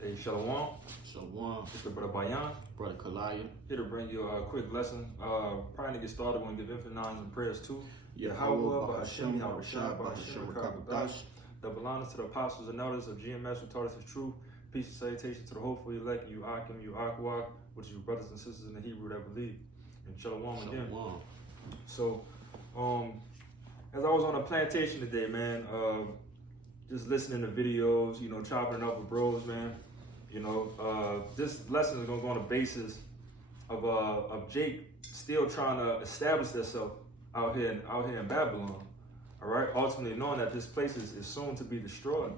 Hey, Shalom. Shalom. It's your brother Bayan. Brother Kalaya. Here to bring you a quick lesson. Prior to get started, I want to give infinite honors and prayers to Yahweh, Bahashem, Yahushua, Bahashem, Rakakadash. Double honors to the apostles and elders of GMS who taught us the truth. Peace and salutation to the hopeful elect, you Akim, you Akwak, which is your brothers and sisters in the Hebrew that believe. And Shalom again. Shalom. So, as I was on a plantation today, man, just listening to videos, you know, chopping it up with bros, man. You know, this lesson is gonna go on the basis of Jake still trying to establish themselves out here in Babylon. All right, ultimately knowing that this place is soon to be destroyed.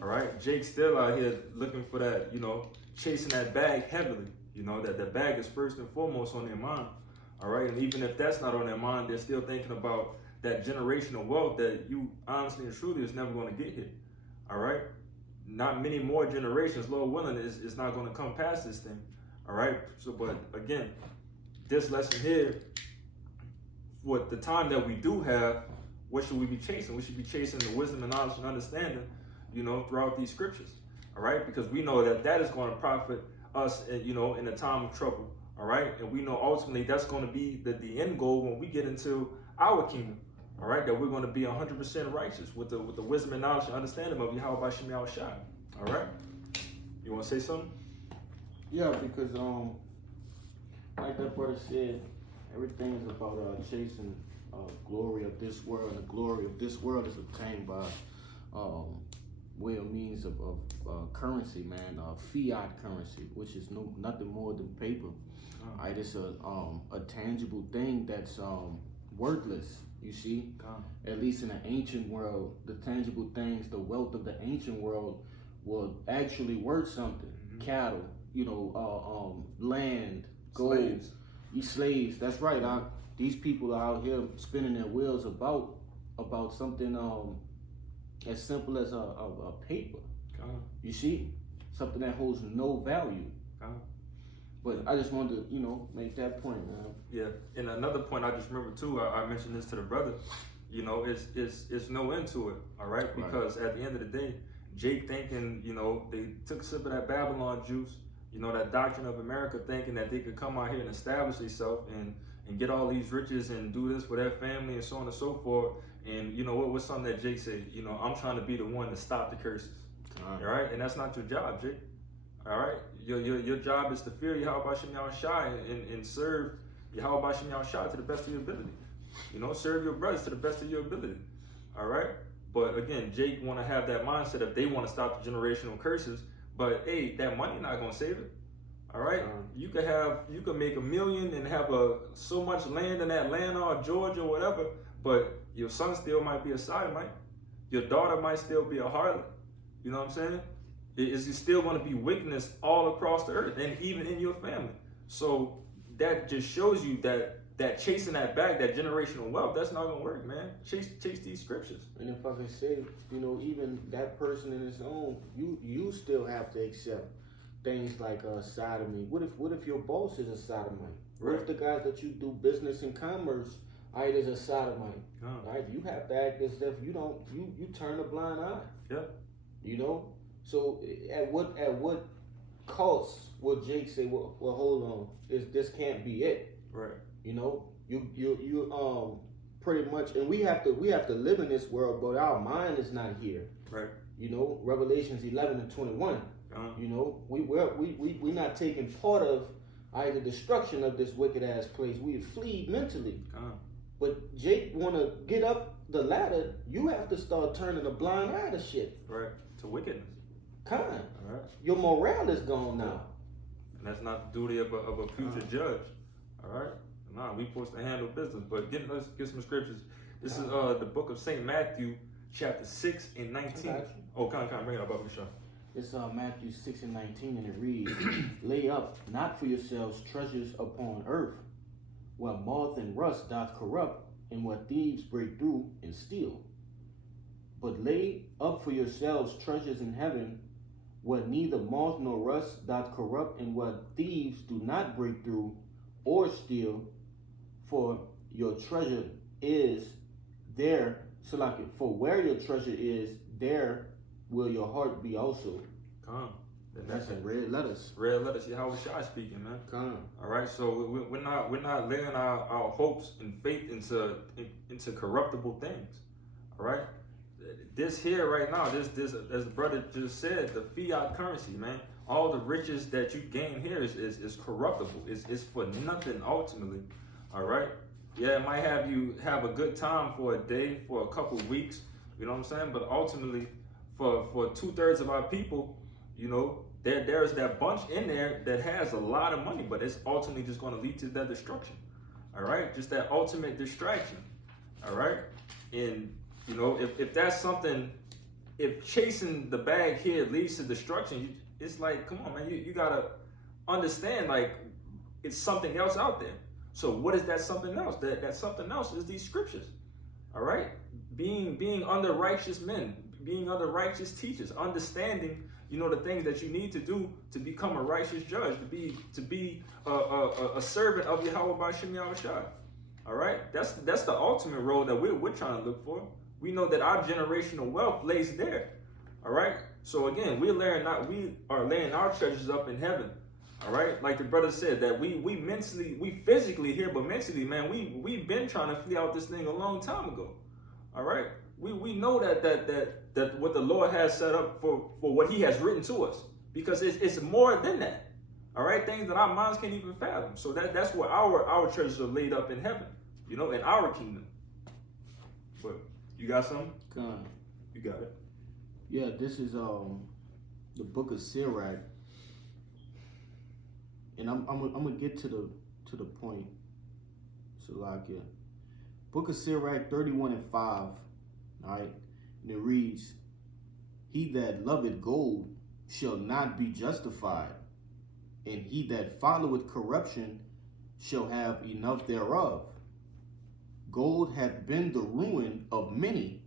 All right, Jake's still out here looking for that, you know, chasing that bag heavily. You know, that the bag is first and foremost on their mind. All right, and even if that's not on their mind, they're still thinking about that generational wealth that you honestly and truly is never going to get here. All right, not many more generations, Lord willing, is not going to come past this thing. All right, so but again, this lesson here, for the time that we do have, what should we be chasing? We should be chasing the wisdom and knowledge and understanding, you know, throughout these scriptures. All right, because we know that that is going to profit us, you know, in a time of trouble. All right, and we know ultimately that's going to be the end goal when we get into our kingdom. All right, that we're going to be 100% righteous with the wisdom and knowledge and understanding of Yahweh Shem Yahushua. All right, you want to say something? Yeah, because like that brother said, everything is about chasing glory of this world, and the glory of this world is obtained by way of means of currency, man, fiat currency, which is nothing more than paper. Right, it's a tangible thing that's worthless. You see, at least in the ancient world, the tangible things, the wealth of the ancient world, were actually worth something. Cattle, you know, land, gold, Slaves. Slaves. That's right. These people are out here spinning their wheels about something as simple as a paper. You see, something that holds no value. But I just wanted to, you know, make that point, man. Yeah, and another point I just remember too, I mentioned this to the brother, you know, it's no end to it, all right? Because at the end of the day, Jake thinking, you know, they took a sip of that Babylon juice, you know, that doctrine of America, thinking that they could come out here and establish themselves and get all these riches and do this for their family and so on and so forth. And you know what was something that Jake said, you know, I'm trying to be the one to stop the curses, all right? And that's not your job, Jake. All right, your job is to fear Yahweh Shem Yahushua and serve Yahweh Shem Yahushua to the best of your ability. You know, serve your brothers to the best of your ability. All right, but again, Jake want to have that mindset if they want to stop the generational curses. But hey, that money not gonna save it. All right, you could make $1 million and have so much land in Atlanta or Georgia or whatever, but your son still might be a sodomite. Your daughter might still be a harlot. You know what I'm saying? Is still going to be wickedness all across the earth and even in your family. So that just shows you that chasing that bag, that generational wealth, that's not going to work, man. Chase these scriptures. And if I can say, you know, even that person in his own, you still have to accept things like sodomy. What if your boss is a sodomite? What if the guys that you do business and commerce, right, is a sodomite? Right? You have to act as if you turn a blind eye. Yeah. You know. So at what cost would Jake say, well hold on, this can't be it? Right. You know, you pretty much, and we have to live in this world, but our mind is not here. Right. You know, Revelations 11:21. You know, we're not taking part of the destruction of this wicked ass place. We flee mentally. But Jake wanna get up the ladder, you have to start turning a blind eye to shit. Right. To wickedness. All right. Your morale is gone now. And that's not the duty of a future judge. All right? Nah, we supposed to handle business. But let's get some scriptures. This is the book of St. Matthew, chapter 6 and 19. Oh, bring it up, Michelle. It's Matthew 6 and 19, and it reads, Lay up not for yourselves treasures upon earth, where moth and rust doth corrupt, and where thieves break through and steal. But lay up for yourselves treasures in heaven, where neither moth nor rust doth corrupt, and where thieves do not break through or steal. For your treasure is there, for where your treasure is, there will your heart be also. That's in red letters. Red letters. Yahweh Shai speaking, man. Come. All right, so we're not laying our hopes and faith into corruptible things. All right, this here right now, this as the brother just said, the fiat currency, man. All the riches that you gain here is corruptible. It's for nothing ultimately. All right. Yeah, it might have you have a good time for a day, for a couple weeks. You know what I'm saying? But ultimately, for 2/3 of our people, you know, there's that bunch in there that has a lot of money, but it's ultimately just going to lead to their destruction. All right, just that ultimate distraction. All right, and you know, if that's something, if chasing the bag here leads to destruction, it's like, come on, man, you gotta understand, like, it's something else out there. So what is that something else? That something else is these scriptures. All right, being under righteous men, being under righteous teachers, understanding, you know, the things that you need to do to become a righteous judge, to be a servant of Yahweh B'Shem Yahushua. All right, that's the ultimate role that we're trying to look for. We know that our generational wealth lays there. All right, so again, we are laying our treasures up in heaven. All right, like the brother said, that we physically here, but mentally, man, we've been trying to flee out this thing a long time ago. All right, we know that what the Lord has set up for what He has written to us, because it's more than that. All right, things that our minds can't even fathom. So that's where our treasures are laid up in heaven, you know, in our kingdom. But you got something? Come. You got it. Yeah, this is the book of Sirach, and I'm gonna get to the point. Salakia. Book of Sirach 31:5. All right, and it reads, "He that loveth gold shall not be justified, and he that followeth corruption shall have enough thereof. Gold hath been the ruin of many,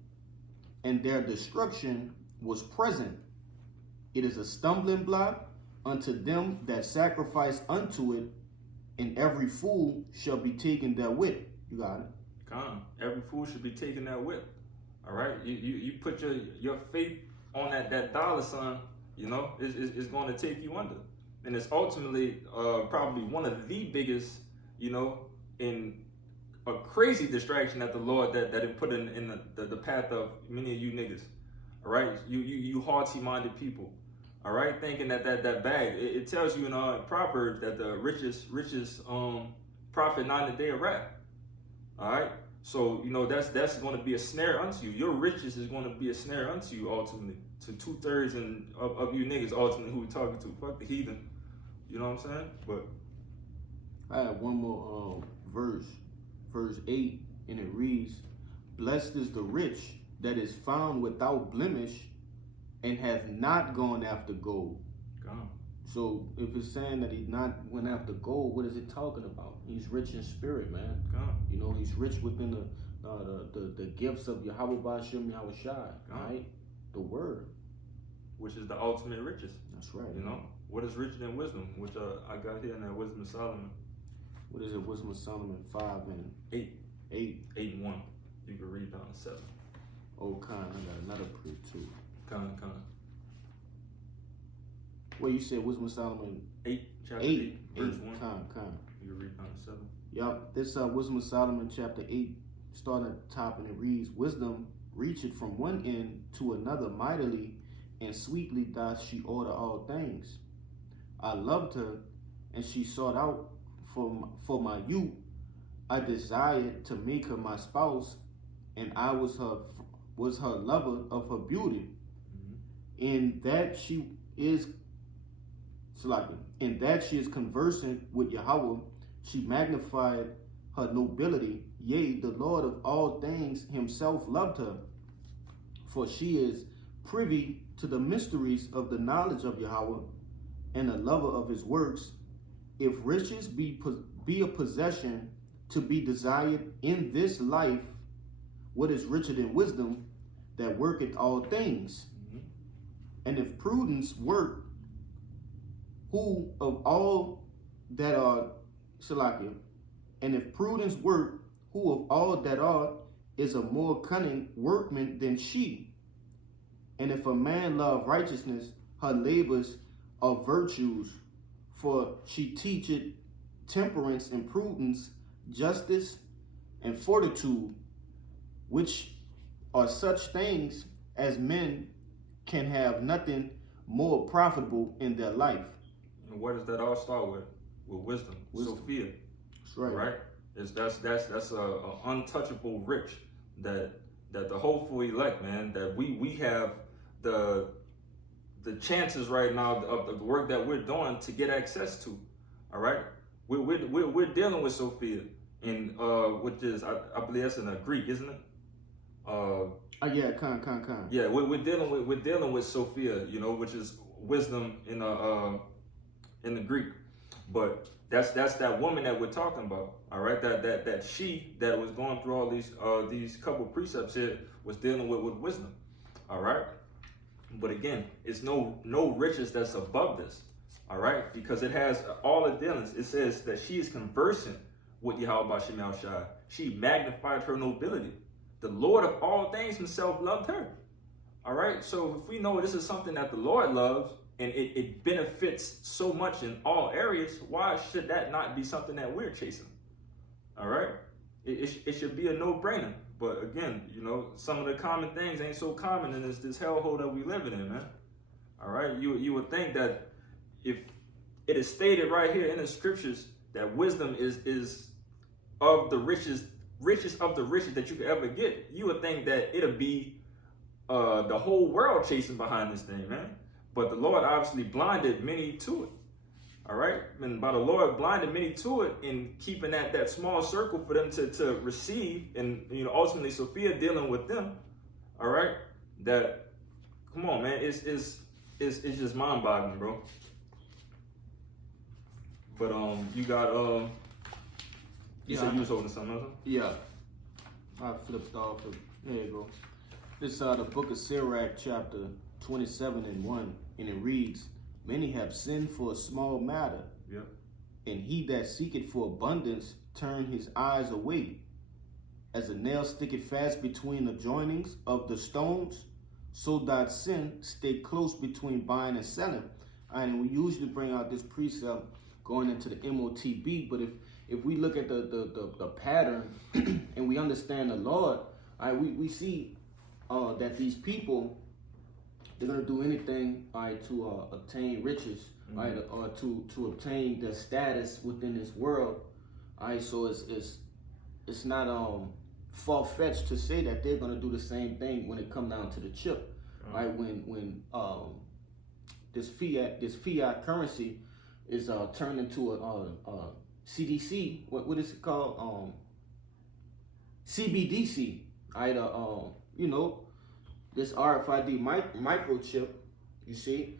and their destruction was present. It is a stumbling block unto them that sacrifice unto it, and every fool shall be taken therewith." You got it. Come. Every fool should be taking that whip. All right, you put your faith on that dollar sign. You know, it's going to take you under, and it's ultimately probably one of the biggest, you know, in a crazy distraction that the Lord that it put in the path of many of you niggas. All right, you haughty-minded people. All right, thinking that bag. It tells you in Proverbs that the richest profit not in the day of wrath. All right, so you know that's going to be a snare unto you. Your riches is going to be a snare unto you ultimately. To 2/3 of you niggas ultimately who we talking to. Fuck the heathen. You know what I'm saying? But I have one more verse 8, and it reads, "Blessed is the rich that is found without blemish, and hath not gone after gold." come. So if it's saying that he not went after gold, what is it talking about? He's rich in spirit, man. Come. You know, he's rich within the gifts of Yahweh B'Shem Yahushai, right? The word, Which is the ultimate riches. that's right. You know, what is richer than wisdom? Which I got here in that Wisdom of Solomon. What is it? Wisdom of Solomon 5 and 8. 8. 8:1. You can read down to 7. Oh, kind. I got another proof too. Come. Well, you said Wisdom of Solomon 8, chapter 8, verse 1. Kind. You can read down to 7. Yup. This Wisdom of Solomon chapter 8, starting at the top, and it reads, "Wisdom reacheth from one end to another mightily, and sweetly doth she order all things. I loved her, and she sought out for my youth. I desired to make her my spouse, and I was her lover of her beauty. In that she is conversant with Yahweh, she magnified her nobility. Yea, the Lord of all things himself loved her, for she is privy to the mysteries of the knowledge of Yahweh, and a lover of his works. If riches be a possession to be desired in this life, what is richer than wisdom that worketh all things? And if prudence work, who of all that are Shalakia, and if prudence work, who of all that are is a more cunning workman than she? And if a man love righteousness, her labors of virtues, for she teacheth temperance and prudence, justice and fortitude, which are such things as men can have nothing more profitable in their life. And what does that all start with? With wisdom. Sophia. That's right. Right? That's a untouchable rich that the hopeful elect, man, that we have the chances right now of the work that we're doing to get access to. All right, we're dealing with Sophia, in which is I believe that's in the Greek, isn't it? Yeah, con. Yeah, we're dealing with Sophia, you know, which is wisdom in the Greek, but that's that woman that we're talking about. All right, that she that was going through all these couple precepts here was dealing with wisdom. All right. But again, it's no riches that's above this, all right? Because it has all the dealings. It says that she is conversant with Yahweh Shem El Shai. She magnified her nobility. The Lord of all things himself loved her, all right? So if we know this is something that the Lord loves and it benefits so much in all areas, why should that not be something that we're chasing, all right? It should be a no-brainer. But again, you know, some of the common things ain't so common in this hellhole that we living in, man. All right, you would think that if it is stated right here in the scriptures that wisdom is of the richest of the richest that you could ever get, you would think that it'll be the whole world chasing behind this thing, man. But the Lord obviously blinded many to it. All right, and by the Lord blinded many to it in keeping that small circle for them to receive, and you know ultimately Sophia dealing with them. All right, that come on, man, it's just mind-boggling, bro. But you got you said you was holding something else? Yeah, I flipped off. There you go. This the book of Sirach, chapter 27:1, and it reads, "Many have sinned for a small matter, Yep. and he that seeketh for abundance turn his eyes away. As a nail sticketh fast between the joinings of the stones, so doth sin stay close between buying and selling." And we usually bring out this precept going into the MOTB, but if we look at the pattern and we understand the Lord, we see that these people, they're gonna do anything, to obtain riches, or to obtain their status within this world. So it's not far-fetched to say that they're gonna do the same thing when it come down to the chip. When this fiat currency is turned into a CDC, what is it called? CBDC. You know, this RFID microchip, you see,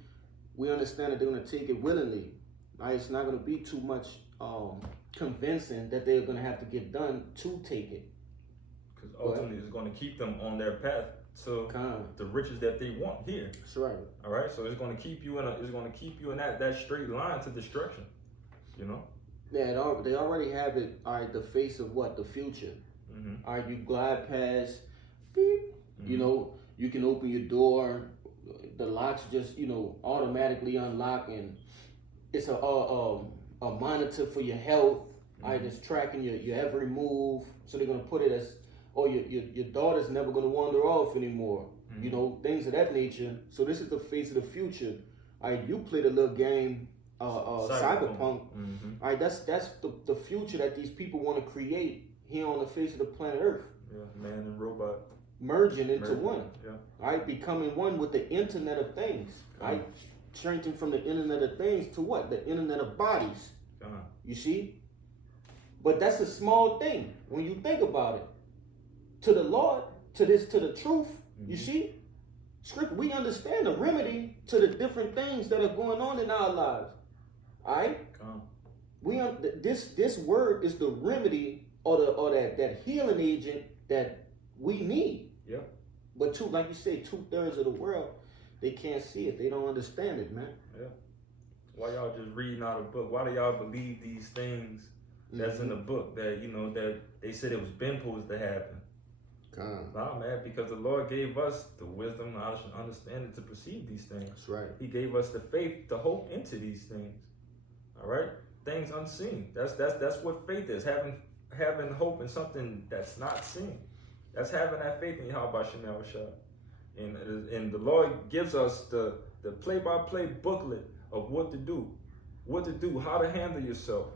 we understand that they're going to take it willingly. It's not going to be too much convincing that they're going to have to get done to take it. Because ultimately it's going to keep them on their path to the riches that they want here. That's right. All right, so it's going to keep you in that straight line to destruction. You know. Yeah, they already have it. The face of what? The future. You glide past, beep. You know, you can open your door, the locks just, automatically unlock, and it's a monitor for your health. Just tracking your every move. So they're gonna put it as, your daughter's never gonna wander off anymore. You know, things of that nature. So this is the face of the future. You played a little game, Cyberpunk. That's the future that these people want to create here on the face of the planet Earth. Yeah, man and robot. Merging into one, yeah. Becoming one with the Internet of Things, changing from the Internet of Things to what? The Internet of Bodies. You see? But that's a small thing when you think about it. To the Lord, to the truth, you see? Script, we understand the remedy to the different things that are going on in our lives. All right? This word is the remedy or that healing agent that we need. Yeah. But like you say, 2/3 of the world, they can't see it. They don't understand it, man. Yeah. Why y'all just reading out a book? Why do y'all believe these things that's in the book that, that they said it was been supposed to happen? Nah, man, because the Lord gave us the wisdom, knowledge, and understanding to perceive these things. That's right. He gave us the faith to hope into these things. All right, things unseen. That's what faith is. Having hope in something that's not seen. That's having that faith in Yahweh Shem Shah. And the Lord gives us the play-by-play booklet of what to do, how to handle yourself.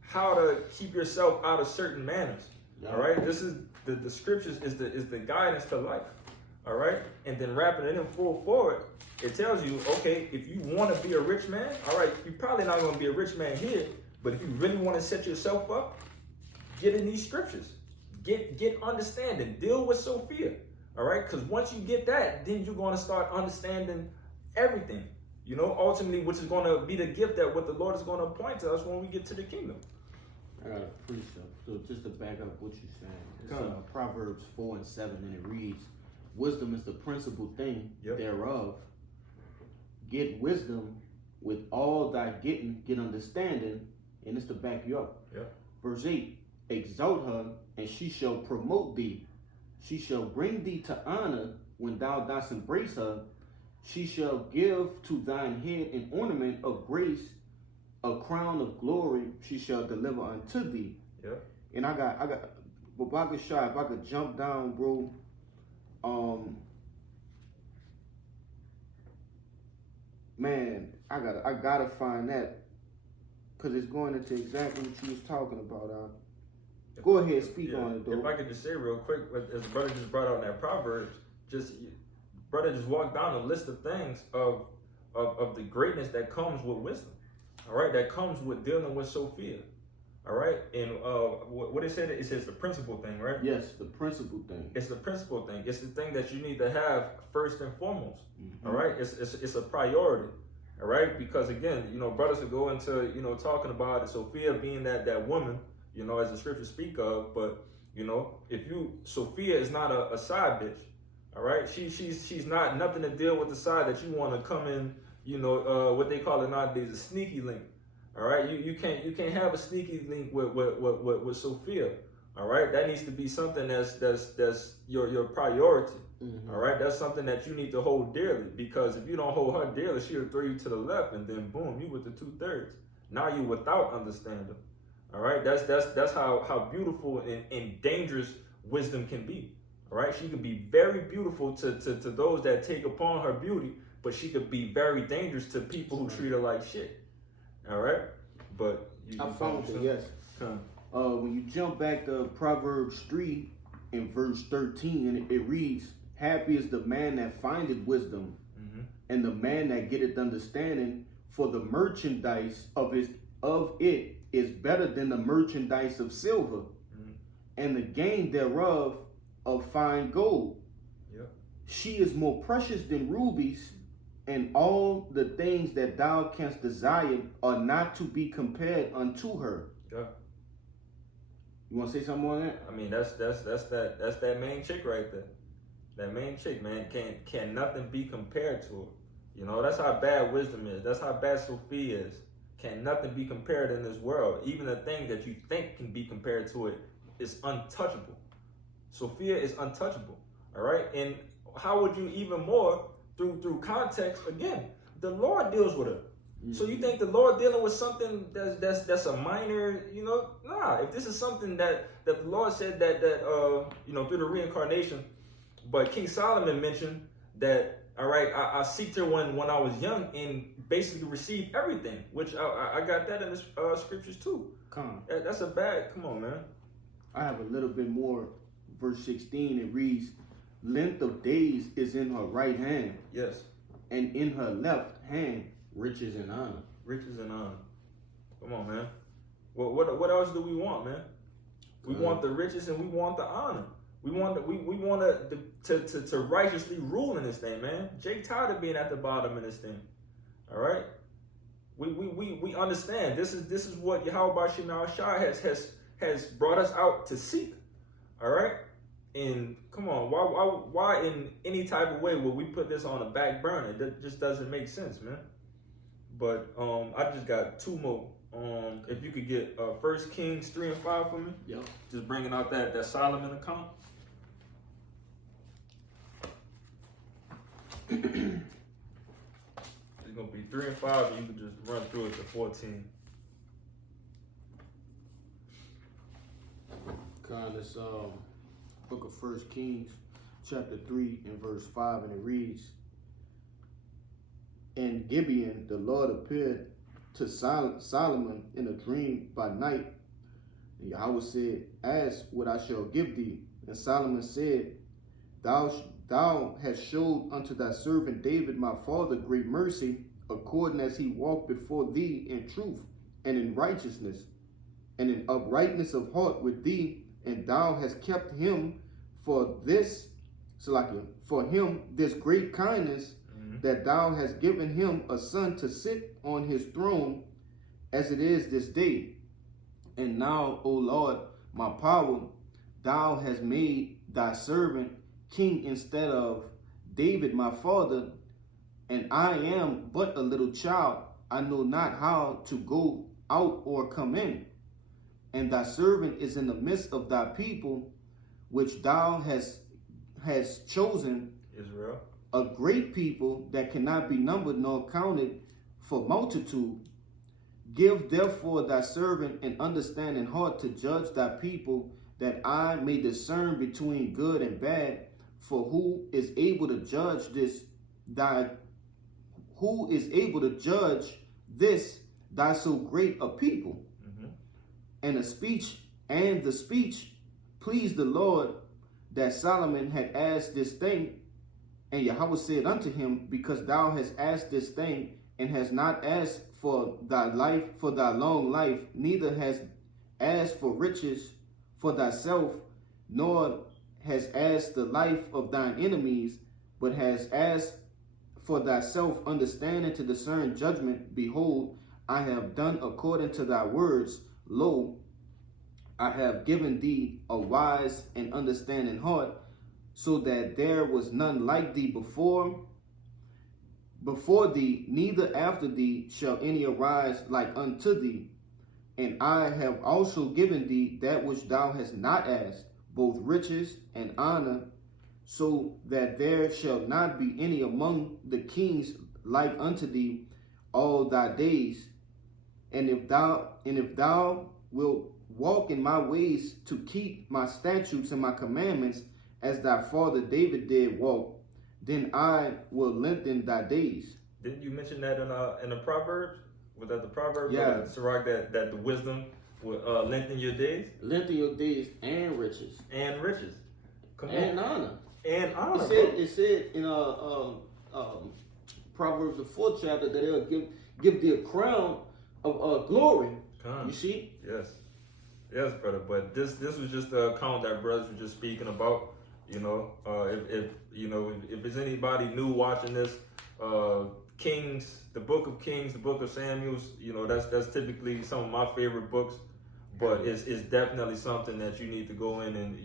How to keep yourself out of certain manners. Yeah. All right, this is the scriptures is the guidance to life. All right, and then wrapping it in full forward, it tells you, okay, if you want to be a rich man, all right, you're probably not going to be a rich man here, but if you really want to set yourself up, get in these scriptures, get understanding, deal with Sophia, all right, because once you get that, then you're going to start understanding everything, ultimately, which is going to be the gift that what the Lord is going to appoint to us when we get to the kingdom. I got a precept. So just to back up what you're saying, it's Proverbs 4:7, and it reads, "Wisdom is the principal thing thereof. Get wisdom with all thy getting, get understanding," and it's to back you up. Yep. Verse 8, "Exalt her, and she shall promote thee. She shall bring thee to honor when thou dost embrace her. She shall give to thine head an ornament of grace, a crown of glory she shall deliver unto thee." Yeah. And I got, but if I could jump down, bro. Man, I gotta find that, because it's going into exactly what you was talking about. Go ahead, speak on it, though. If I could just say real quick, as the brother just brought out in that Proverbs, brother just walked down a list of things of the greatness that comes with wisdom. All right, that comes with dealing with Sophia. All right, and what it said, it says the principal thing, right? Yes, the principal thing. It's the principal thing. It's the thing that you need to have first and foremost. Mm-hmm. All right, it's a priority. All right, because again, brothers will go into talking about Sophia being that woman, as the scriptures speak of, but Sophia is not a side bitch. All right, she's not nothing to deal with the side that you want to come in. What they call it nowadays, a sneaky link. All right, you can't have a sneaky link with Sophia. All right, that needs to be something that's your priority. Mm-hmm. All right, that's something that you need to hold dearly, because if you don't hold her dearly, she'll throw you to the left, and then boom, you with the 2/3. Now you without understanding. All right, that's how beautiful and dangerous wisdom can be. All right, she can be very beautiful to those that take upon her beauty, but she could be very dangerous to people who treat her like shit. All right, but I found it. Yes. When you jump back to Proverbs 3 in verse 13, and it reads, "Happy is the man that findeth wisdom, mm-hmm. and the man that getteth understanding, for the merchandise of it is better than the merchandise of silver, mm-hmm. and the gain thereof of fine gold. Yep. She is more precious than rubies, and all the things that thou canst desire are not to be compared unto her." Yeah. You want to say something on that? I mean, that's that main chick right there. That main chick, man, can nothing be compared to her. That's how bad wisdom is. That's how bad Sophia is. Can nothing be compared in this world. Even the thing that you think can be compared to it is untouchable. Sophia is untouchable. All right, and how would you even more through context? Again, the Lord deals with her. Mm-hmm. So you think the Lord dealing with something that's a minor, Nah. If this is something that the Lord said that through the reincarnation, but King Solomon mentioned that. All right, I seeked her when I was young and basically received everything, which I got that in the scriptures too. Come on, man. I have a little bit more. Verse 16, it reads, "Length of days is in her right hand." Yes. "And in her left hand riches and honor." Riches and honor. Come on, man. What else do we want, man? We want the riches and we want the honor. We want to righteously rule in this thing, man. Jake tired of being at the bottom in this thing. All right. We understand this is what Yahweh Shai has brought us out to seek. All right. And come on, why in any type of way would we put this on a back burner? That just doesn't make sense, man. But I just got two more if you could get 1 Kings 3 and 5 for me. Yeah. Just bringing out that Solomon account. It's gonna be 3 and 5, and you can just run through it to 14. This book of 1 Kings, chapter 3 and verse 5, and it reads, "In Gibeon the Lord appeared to Solomon in a dream by night. And Yahweh said, Ask what I shall give thee. And Solomon said, Thou hast showed unto thy servant David my father great mercy, according as he walked before thee in truth and in righteousness and in uprightness of heart with thee, and thou hast kept him for this, for him this great kindness, that thou hast given him a son to sit on his throne, as it is this day. And now, O Lord, my power, thou hast made thy servant king instead of David my father, and I am but a little child. I know not how to go out or come in. And thy servant is in the midst of thy people, which thou hast chosen, Israel, a great people that cannot be numbered nor counted for multitude. Give therefore thy servant an understanding heart to judge thy people, that I may discern between good and bad. For who is able to judge this thy so great a people? And the speech pleased the Lord, that Solomon had asked this thing. And Yahweh said unto him, Because thou hast asked this thing, and hast not asked for thy life, for thy long life, neither hast asked for riches for thyself, nor has asked the life of thine enemies, but has asked for thyself understanding to discern judgment. Behold, I have done according to thy words. Lo, I have given thee a wise and understanding heart, so that there was none like thee before thee, neither after thee shall any arise like unto thee. And I have also given thee that which thou hast not asked, both riches and honor, so that there shall not be any among the kings like unto thee all thy days. And if thou wilt walk in my ways to keep my statutes and my commandments, as thy father David did walk, then I will lengthen thy days." Didn't you mention that in the Proverbs? Was that the Proverbs? Yeah. Sirach, that the wisdom will lengthen your days? Lengthen your days and riches. And riches. Come and on. honor. And honor. It said in Proverbs the 4th chapter that it'll give thee a crown of glory. You see? Yes, brother. But this was just the account that brothers were just speaking about. You know, if there's anybody new watching this, Kings, the Book of Kings, the Book of Samuel's, that's typically some of my favorite books. But it's definitely something that you need to go in and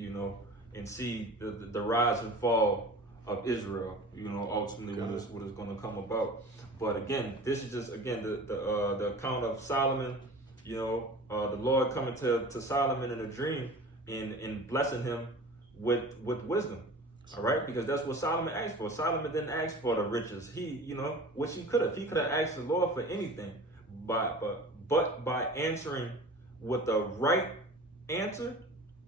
and see the rise and fall of Israel. Ultimately what is going to come about. But again, this is just the account of Solomon. The Lord coming to Solomon in a dream and blessing him with wisdom. All right, because that's what Solomon asked for. Solomon didn't ask for the riches. Which he could have. He could have asked the Lord for anything, but by answering with the right answer,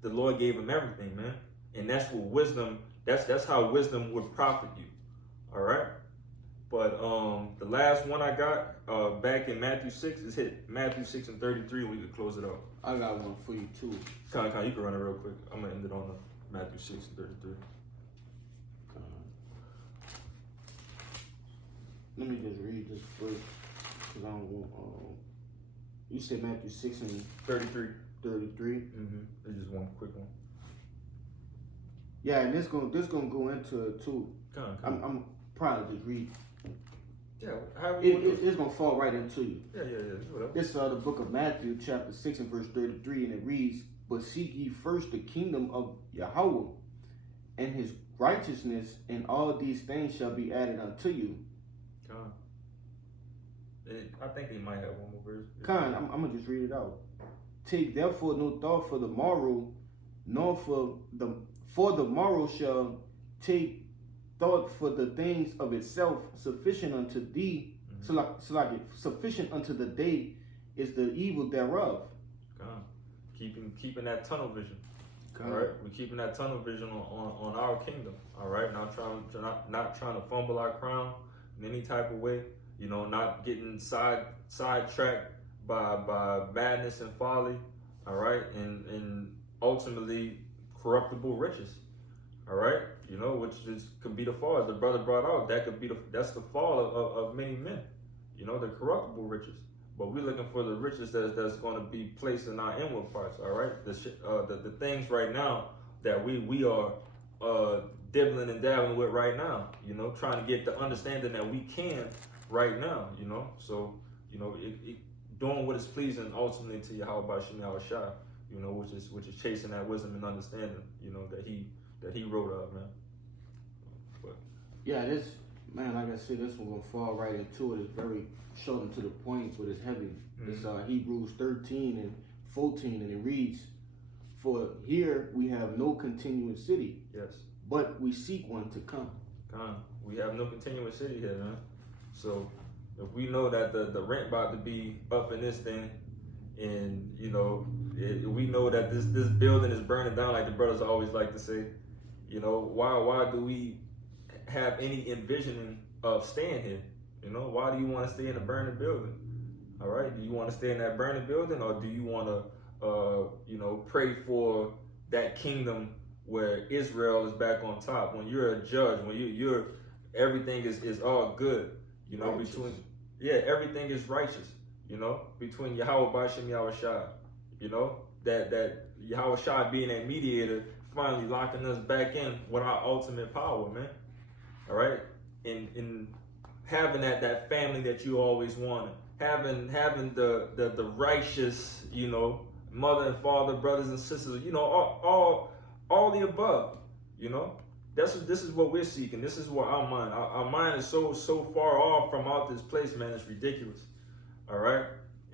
the Lord gave him everything, man. And that's what wisdom. That's how wisdom would profit you. All right. But the last one I got back in Matthew 6 is hit Matthew 6 and 33. We could close it out. I got one for you too. Con, you can run it real quick. I'm gonna end it on Matthew 6 and 33. Let me just read this first, because I don't want. You said Matthew 6 and 33. 33. It's just one quick one. Yeah, and this gonna go into it too. I'm probably just read. Yeah, it's gonna fall right into you. Yeah. Whatever. This the book of Matthew, chapter 6 and verse 33, and it reads, "But seek ye first the kingdom of Yahweh and his righteousness, and all these things shall be added unto you." I think they might have one more verse. I'm gonna just read it out. Take therefore no thought for the morrow, nor for the morrow shall take thought for the things of itself. Sufficient unto thee, sufficient unto the day is the evil thereof. God. Keeping that tunnel vision. God. All right, we're keeping that tunnel vision on our kingdom. All right, not trying to fumble our crown in any type of way. You know, not getting sidetracked by madness and folly. All right, and ultimately corruptible riches. All right, you know, which could be the fall, as the brother brought out. That's the fall of many men. You know, the corruptible riches. But we're looking for the riches that's going to be placed in our inward parts. All right, the things right now that we are dibbling and dabbling with right now. You know, trying to get the understanding that we can right now. You know, so you know, doing what is pleasing ultimately to Yahweh Shem Yahushua. You know, which is chasing that wisdom and understanding. You know, that he wrote up, man. But yeah, this man, like I said, this one gonna fall right into it. It's very short and to the point, but it's heavy. It's Hebrews 13 and 14, and it reads, "For here we have no continuous city, yes, but we seek one to come." We have no continuous city here, man. So if we know that the rent about to be up in this thing, and you know, we know that this building is burning down, like the brothers always like to say, you know, why do we have any envisioning of staying here? You know, why do you want to stay in a burning building? All right, do you want to stay in that burning building, or do you want to, you know, pray for that kingdom where Israel is back on top? When you're a judge, when you're everything is all good. You know, righteous. Everything is righteous. You know, between Yahweh B'Shem Yahushua. You know, that Yahushua being a mediator, finally locking us back in with our ultimate power, man. All right, in having that family that you always wanted, having the righteous, you know, mother and father, brothers and sisters, you know, all the above, you know. This is what we're seeking. This is what our mind is so far off from out this place, man. It's ridiculous. All right,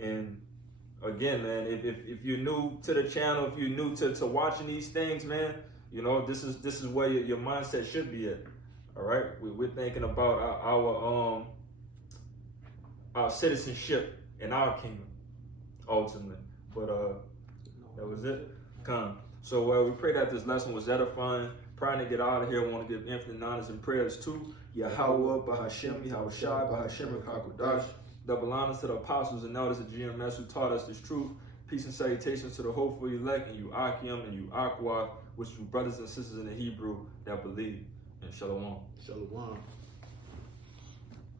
and again, man, if you're new to the channel, if you're new to watching these things, man, you know, this is where your mindset should be at. All right, we're thinking about our citizenship in our kingdom, ultimately. But that was it. So we pray that this lesson was edifying. Trying to get out of here, I want to give infinite honors and prayers to Yahweh, Bahashem, Yahushua, Bahashem, Kakodash. Double honors to the apostles and elders of GMS who taught us this truth. Peace and salutations to the hopeful elect, and you Akim and you Aqua, which are brothers and sisters in the Hebrew that believe. And Shalom. Shalom.